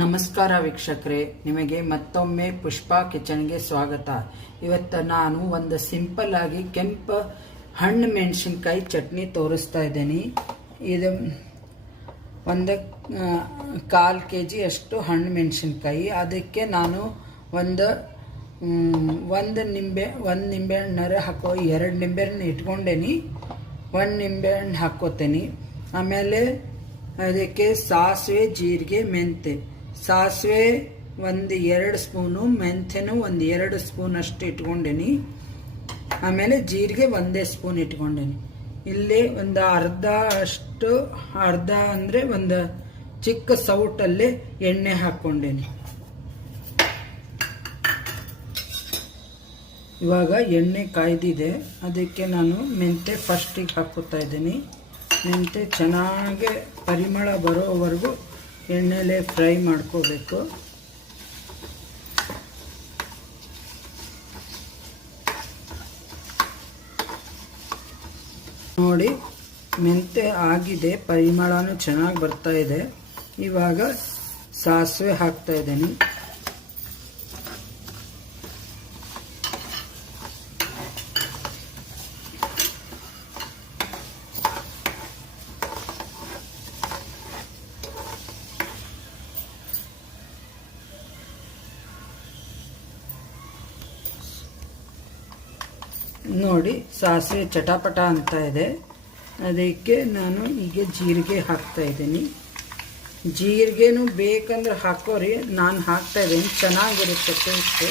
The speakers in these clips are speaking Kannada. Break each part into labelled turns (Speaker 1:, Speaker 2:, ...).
Speaker 1: ನಮಸ್ಕಾರ ವೀಕ್ಷಕರೇ, ನಿಮಗೆ ಮತ್ತೊಮ್ಮೆ ಪುಷ್ಪಾ ಕಿಚನ್ಗೆ ಸ್ವಾಗತ. ಇವತ್ತು ನಾನು ಒಂದು ಸಿಂಪಲ್ ಆಗಿ ಕೆಂಪು ಹಣ್ಣು ಮೆಣಸಿನ್ಕಾಯಿ ಚಟ್ನಿ ತೋರಿಸ್ತಾ ಇದ್ದೀನಿ. ಇದು ಒಂದು ಕಾಲು ಕೆ ಜಿ ಅಷ್ಟು ಹಣ್ಣು ಮೆಣಸಿನ್ಕಾಯಿ. ಅದಕ್ಕೆ ನಾನು ಒಂದು ಒಂದು ನಿಂಬೆ, ಒಂದು ನಿಂಬೆಹಣ್ಣರ ಹಾಕೋ, ಎರಡು ನಿಂಬೆಹಣ್ಣು ಇಟ್ಕೊಂಡೇನಿ. ಒಂದು ನಿಂಬೆಹಣ್ಣು ಹಾಕ್ಕೋತೇನೆ ಆಮೇಲೆ ಅದಕ್ಕೆ ಸಾಸಿವೆ, ಜೀರಿಗೆ ಮೆಂತೆ ಸಾಸಿವೆ ಒಂದು ಎರಡು ಸ್ಪೂನು ಮೆಂತೆನೂ ಒಂದು ಎರಡು ಸ್ಪೂನ್ ಅಷ್ಟು ಇಟ್ಕೊಂಡೇನಿ. ಆಮೇಲೆ ಜೀರಿಗೆ ಒಂದೇ ಸ್ಪೂನ್ ಇಟ್ಕೊಂಡೇನಿ. ಇಲ್ಲಿ ಒಂದು ಅರ್ಧ ಅಷ್ಟು, ಅರ್ಧ ಅಂದರೆ ಒಂದು ಚಿಕ್ಕ ಸೌಟಲ್ಲಿ ಎಣ್ಣೆ ಹಾಕ್ಕೊಂಡೇನಿ. ಇವಾಗ ಎಣ್ಣೆ ಕಾಯ್ದಿದೆ. ಅದಕ್ಕೆ ನಾನು ಮೆಂತೆ ಫಸ್ಟಿಗೆ ಹಾಕೋತಾ ಇದ್ದೀನಿ. ಮೆಂತೆ ಚೆನ್ನಾಗೆ ಪರಿಮಳ ಬರೋವರೆಗೂ ಎಣ್ಣೆಲೆ ಫ್ರೈ ಮಾಡ್ಕೋಬೇಕು. ನೋಡಿ ಮೆಂತೆ ಆಗಿದೆ ಪರಿಮಳನೂ ಚೆನ್ನಾಗಿ ಬರ್ತಾ ಇದೆ. ಇವಾಗ ಸಾಸಿವೆ ಹಾಕ್ತಾ ಇದ್ದೀನಿ. ನೋಡಿ, ಸಾಸಿವೆ ಚಟಪಟ ಅಂತ ಇದೆ. ಅದಕ್ಕೆ ನಾನು ಈಗ ಜೀರಿಗೆ ಹಾಕ್ತಾ ಇದ್ದೀನಿ. ಜೀರಿಗೆನೂ ಬೇಕಂದ್ರೆ ಹಾಕೋರಿ ನಾನು ಹಾಕ್ತಾ ಇದ್ದೀನಿ. ಚೆನ್ನಾಗಿರುತ್ತೆ ಟೇಸ್ಟು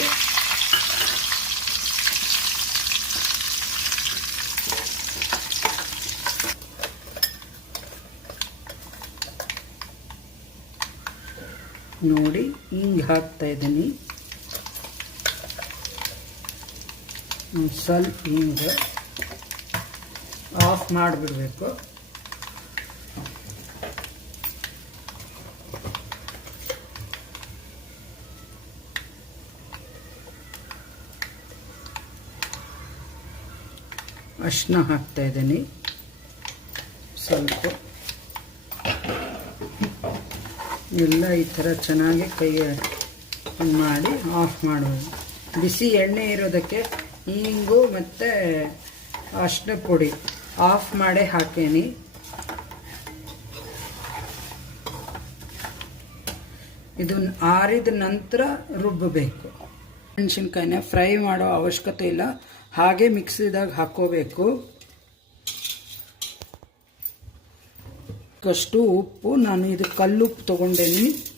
Speaker 1: ನೋಡಿ, ಹಿಂಗೆ ಹಾಕ್ತಾ ಇದ್ದೀನಿ ಒಂದ್ ಸ್ವಲ್ಪ ಹಿಂಗೆ ಆಫ್ ಮಾಡಿಬಿಡ್ಬೇಕು. ಅರ್ಶಿನ ಹಾಕ್ತಾ ಇದ್ದೀನಿ. ಸ್ವಲ್ಪ. ಎಲ್ಲ ಈ ಥರ ಚೆನ್ನಾಗಿ ಕೈ ಮಾಡಿ ಆಫ್ ಮಾಡೋದು ಬಿಸಿ ಎಣ್ಣೆ ಇರೋದಕ್ಕೆ ಹಿಂಗು ಮತ್ತು ಅರ್ಶಿನ ಪುಡಿ. ಆಫ್ ಮಾಡೇ ಹಾಕೇನಿ. ಇದು ಆರಿದ ನಂತರ ರುಬ್ಬಬೇಕು. ಮೆಣಸಿನ್ಕಾಯಿನ ಫ್ರೈ ಮಾಡೋ ಅವಶ್ಯಕತೆ ಇಲ್ಲ. ಹಾಗೆ ಮಿಕ್ಸಿದಾಗ ಹಾಕೋಬೇಕು. ಅಷ್ಟು ಉಪ್ಪು, ನಾನು ಇದು ಕಲ್ಲುಪ್ಪು ತೊಗೊಂಡೇನಿ.